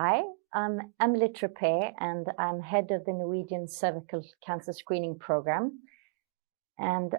Hi, I'm Emily Trappé, and I'm head of the Norwegian Cervical Cancer Screening Program. And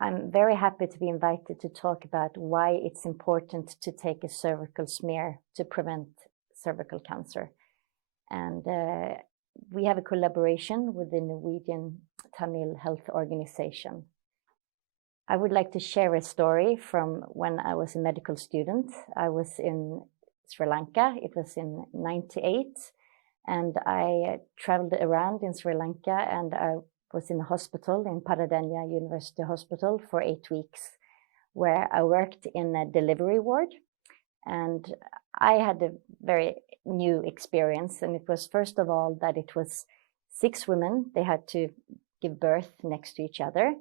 I'm very happy to be invited to talk about why it's important to take a cervical smear to prevent cervical cancer. And we have a collaboration with the Norwegian Tamil Health Organization. I would like to share a story from when I was a medical student. I was in Sri Lanka. It was in '98, and I traveled around in Sri Lanka, and I was in a hospital in Paradanya University Hospital for 8 weeks, where I worked in a delivery ward. And I had a very new experience, and it was first of all that it was 6 women. They had to give birth next to each other,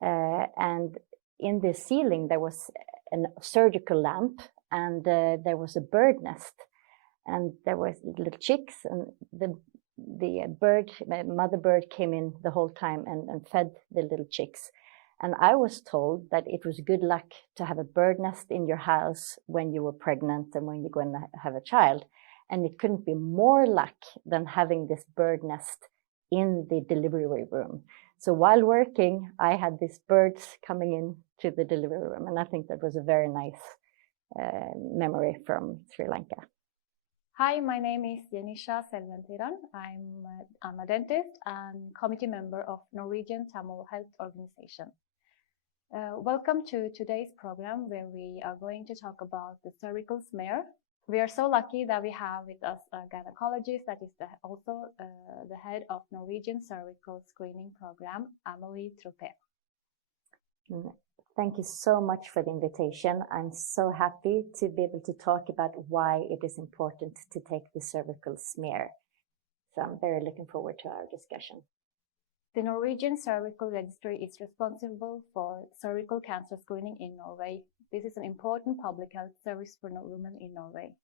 and in the ceiling there was a surgical lamp, and there was a bird nest, and there were little chicks, and the mother bird came in the whole time and fed the little chicks. And I was told that it was good luck to have a bird nest in your house when you were pregnant and when you're going to have a child. And it couldn't be more luck than having this bird nest in the delivery room. So while working, I had these birds coming in to the delivery room, and I think that was a very nice memory from Sri Lanka. Hi, my name is Jenisha Selvantiran. I'm a dentist and committee member of Norwegian Tamil Health Organization. Welcome to today's program, where we are going to talk about the cervical smear. We are so lucky that we have with us a gynecologist that is also the head of Norwegian Cervical Screening Program, Emily Trappé. Thank you so much for the invitation. I'm so happy to be able to talk about why it is important to take the cervical smear. So I'm very looking forward to our discussion. The Norwegian Cervical Registry is responsible for cervical cancer screening in Norway. This is an important public health service for women in Norway.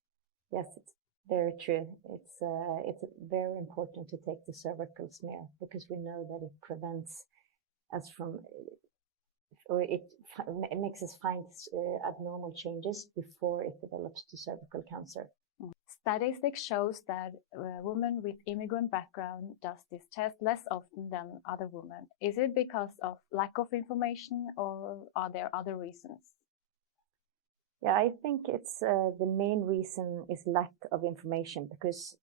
Yes, it's very true. It's very important to take the cervical smear because we know that it prevents us from, or it makes us find abnormal changes before it develops to cervical cancer. Statistics shows that women with immigrant background does this test less often than other women. Is it because of lack of information, or are there other reasons? Yeah, I think it's the main reason is lack of information, because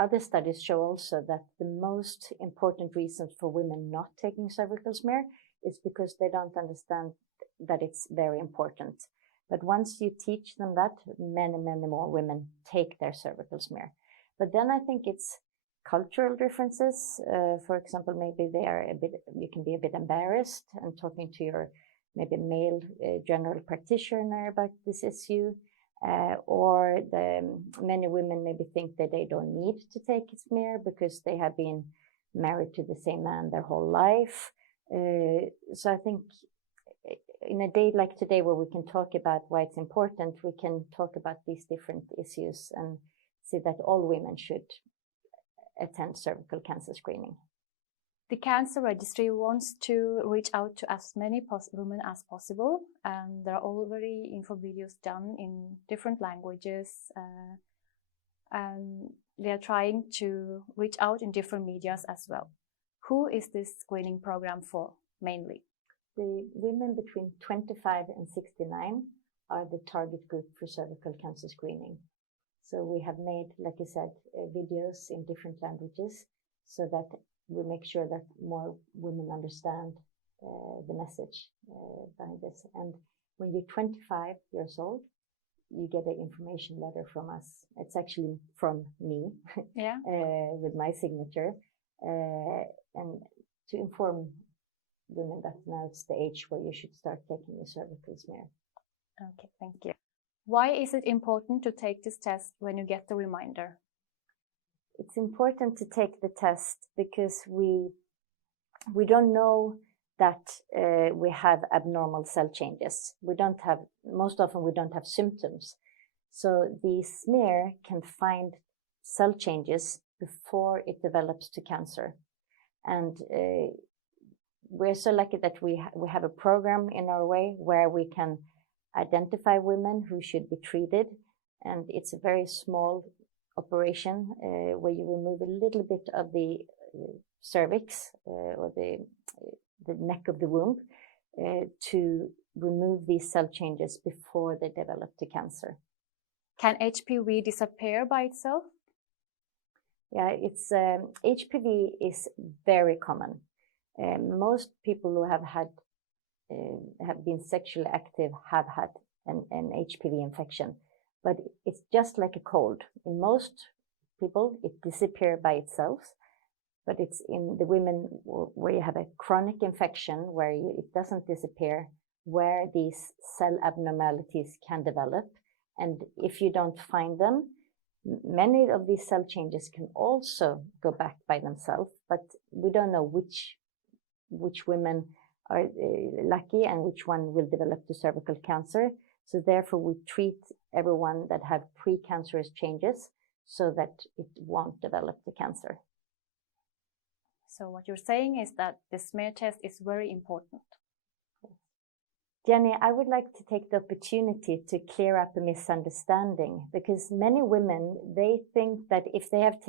other studies show also that the most important reason for women not taking cervical smear is because they don't understand that it's very important. But once you teach them that, many more women take their cervical smear. But then I think it's cultural differences. For example, maybe you can be a bit embarrassed and talking to your maybe male general practitioner about this issue. Or many women maybe think that they don't need to take a smear because they have been married to the same man their whole life. So I think in a day like today, where we can talk about why it's important, we can talk about these different issues and see that all women should attend cervical cancer screening. The Cancer Registry wants to reach out to as many women as possible, and there are already info videos done in different languages, and they are trying to reach out in different medias as well. Who is this screening program for, mainly? The women between 25 and 69 are the target group for cervical cancer screening. So we have made, like I said, videos in different languages so that we make sure that more women understand the message behind this. And when you're 25 years old, you get an information letter from us. It's actually from me, yeah. With my signature, and to inform women that now it's the age where you should start taking a cervical smear. Okay, thank you. Why is it important to take this test when you get the reminder? It's important to take the test because we don't know that we have abnormal cell changes. Most often we don't have symptoms. So the smear can find cell changes before it develops to cancer. And we're so lucky that we have a program in Norway where we can identify women who should be treated. And it's a very small operation where you remove a little bit of the cervix or the neck of the womb to remove these cell changes before they develop to cancer. Can HPV disappear by itself? Yeah, it's HPV is very common. Most people who have been sexually active have had an HPV infection, but it's just like a cold. In most people, it disappears by itself, but it's in the women where you have a chronic infection where it doesn't disappear, where these cell abnormalities can develop. And if you don't find them, many of these cell changes can also go back by themselves, but we don't know which women are lucky and which one will develop to cervical cancer. So therefore we treat everyone that have precancerous changes so that it won't develop to cancer. So what you're saying is that the smear test is very important. Jenny, I would like to take the opportunity to clear up a misunderstanding, because many women, they think that if they have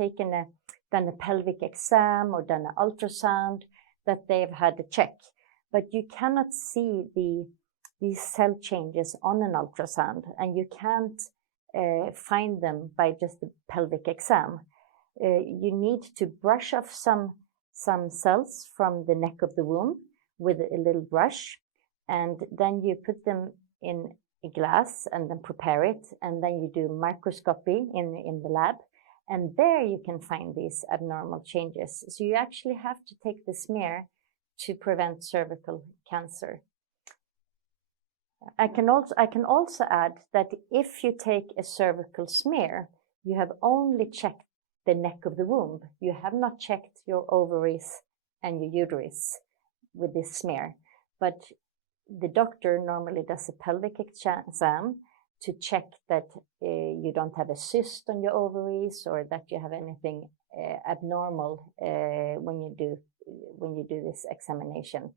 done a pelvic exam or done an ultrasound, that they've had a check. But you cannot see these cell changes on an ultrasound, and you can't find them by just a pelvic exam. You need to brush off some cells from the neck of the womb with a little brush, and then you put them in a glass and then prepare it, and then you do microscopy in the lab, and there you can find these abnormal changes. So you actually have to take the smear to prevent cervical cancer. I can also add that if you take a cervical smear, you have only checked the neck of the womb. You have not checked your ovaries and your uterus with this smear, but the doctor normally does a pelvic exam to check that you don't have a cyst on your ovaries or that you have anything abnormal when you do this examination,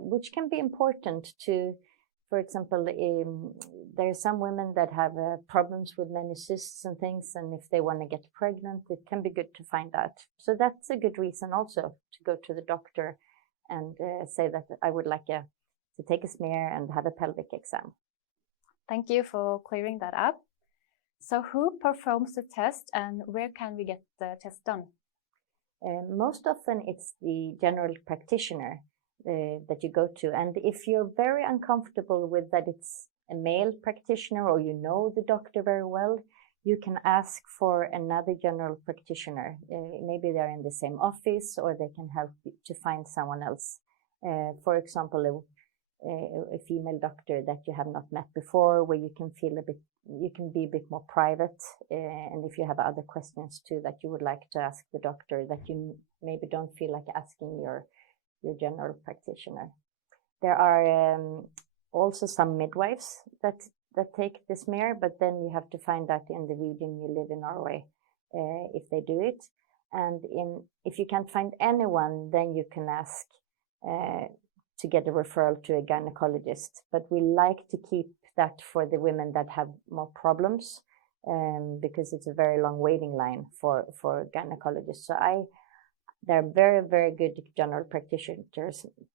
which can be important to, for example, there are some women that have problems with many cysts and things, and if they want to get pregnant, it can be good to find out. So that's a good reason also to go to the doctor and say that I would like to take a smear and have a pelvic exam. Thank you for clearing that up. So who performs the test and where can we get the test done? Most often it's the general practitioner that you go to. And if you're very uncomfortable with that it's a male practitioner or you know the doctor very well, you can ask for another general practitioner. Maybe they're in the same office or they can help you to find someone else. For example, a female doctor that you have not met before, where you can be a bit more private, and if you have other questions too that you would like to ask the doctor that you maybe don't feel like asking your general practitioner. There are also some midwives that take the smear, but then you have to find out in the region you live in Norway if they do it. And if you can't find anyone, then you can ask to get a referral to a gynecologist. But we like to keep that for the women that have more problems because it's a very long waiting line for gynecologists. So there are very, very good general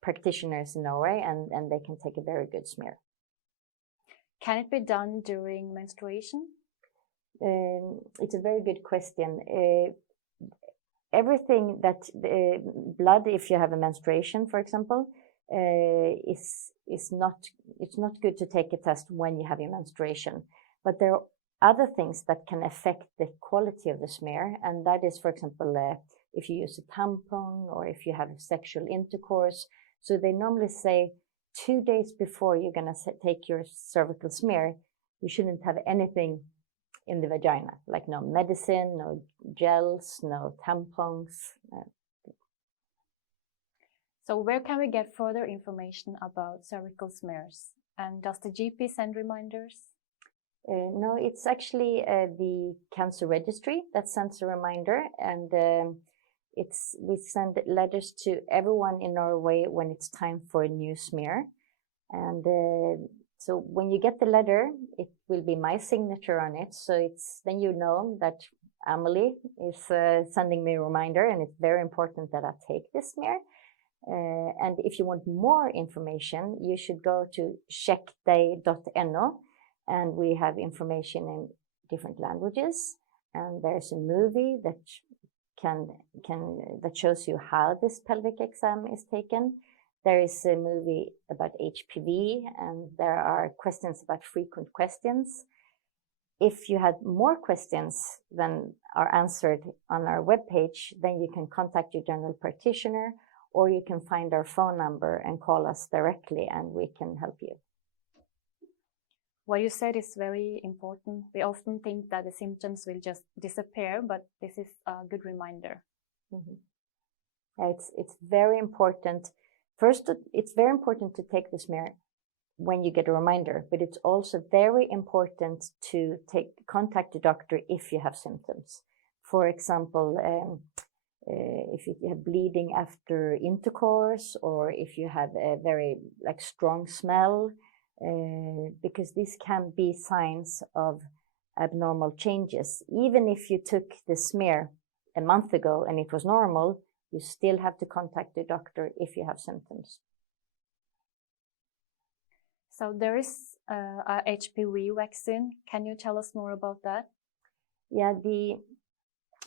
practitioners in Norway, and they can take a very good smear. Can it be done during menstruation? It's a very good question. Everything that blood, if you have a menstruation, for example, it's not good to take a test when you have your menstruation. But there are other things that can affect the quality of the smear, and that is, for example, if you use a tampon or if you have sexual intercourse. So they normally say 2 days before you're going to take your cervical smear, you shouldn't have anything in the vagina, like no medicine, no gels, no tampons. So where can we get further information about cervical smears? And does the GP send reminders? No, it's actually the cancer registry that sends a reminder, and we send letters to everyone in Norway when it's time for a new smear. And So when you get the letter, it will be my signature on it. So then you know that Amelie is sending me a reminder, and it's very important that I take this smear. And if you want more information, you should go to checkday.no, and we have information in different languages. And there's a movie that that shows you how this pelvic exam is taken. There is a movie about HPV, and there are questions about frequent questions. If you had more questions than are answered on our webpage, then you can contact your general practitioner, or you can find our phone number and call us directly, and we can help you. What you said is very important. We often think that the symptoms will just disappear, but this is a good reminder. It's very important. First, it's very important to take the smear when you get a reminder, but it's also very important to contact the doctor if you have symptoms. For example, if you have bleeding after intercourse, or if you have a very strong smell, because these can be signs of abnormal changes. Even if you took the smear a month ago and it was normal, you still have to contact the doctor if you have symptoms. So there is a HPV vaccine. Can you tell us more about that? Yeah,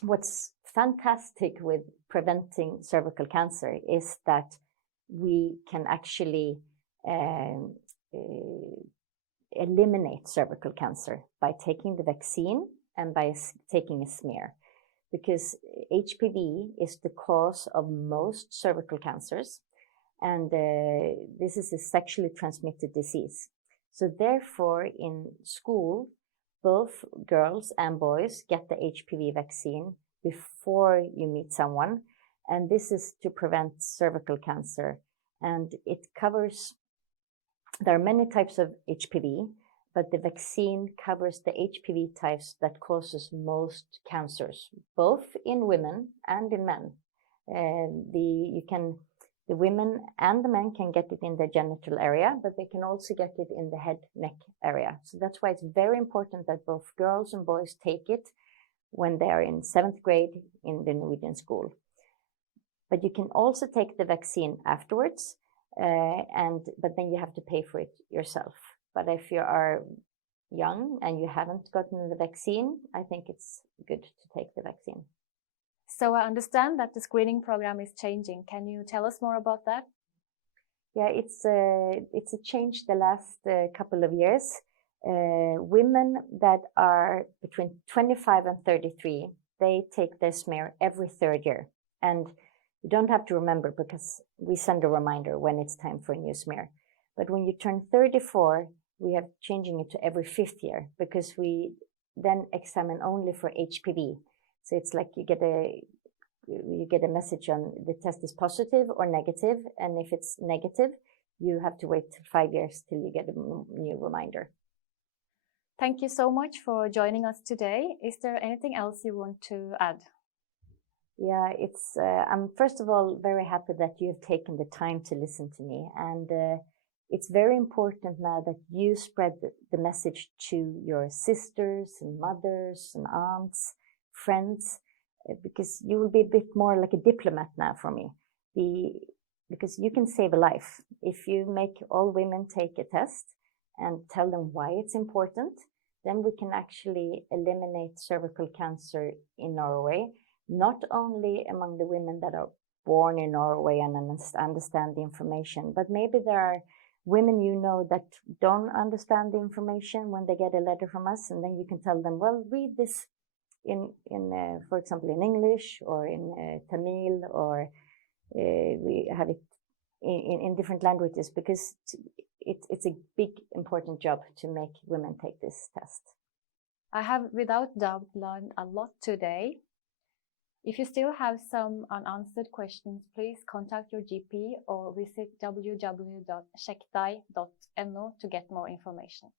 what's fantastic with preventing cervical cancer is that we can actually eliminate cervical cancer by taking the vaccine and by taking a smear, because HPV is the cause of most cervical cancers, and this is a sexually transmitted disease. So therefore, in school, both girls and boys get the HPV vaccine before you meet someone, and this is to prevent cervical cancer. And it covers, there are many types of HPV, but the vaccine covers the HPV types that causes most cancers, both in women and in men. The women and the men can get it in the genital area, but they can also get it in the head, neck area. So that's why it's very important that both girls and boys take it when they are in 7th grade in the Norwegian school. But you can also take the vaccine afterwards, but then you have to pay for it yourself. But if you are young and you haven't gotten the vaccine, I think it's good to take the vaccine. So I understand that the screening program is changing. Can you tell us more about that? Yeah, it's a change the last couple of years. Women that are between 25 and 33, they take their smear every 3rd year. And you don't have to remember, because we send a reminder when it's time for a new smear. But when you turn 34, we have changing it to every 5th year, because we then examine only for HPV. So it's like you get a message on the test is positive or negative, and if it's negative, you have to wait 5 years till you get a new reminder. Thank you so much for joining us today. Is there anything else you want to add? Yeah, I'm first of all very happy that you have taken the time to listen to me, and it's very important now that you spread the message to your sisters and mothers and aunts, friends, because you will be a bit more like a diplomat now for me, because you can save a life. If you make all women take a test and tell them why it's important, then we can actually eliminate cervical cancer in Norway, not only among the women that are born in Norway and understand the information, but maybe there are women you know that don't understand the information when they get a letter from us, and then you can tell them, well, read this for example, in English or in Tamil, or we have it in different languages, because it's a big, important job to make women take this test. I have without doubt learned a lot today. If you still have some unanswered questions, please contact your GP or visit www.checkday.no to get more information.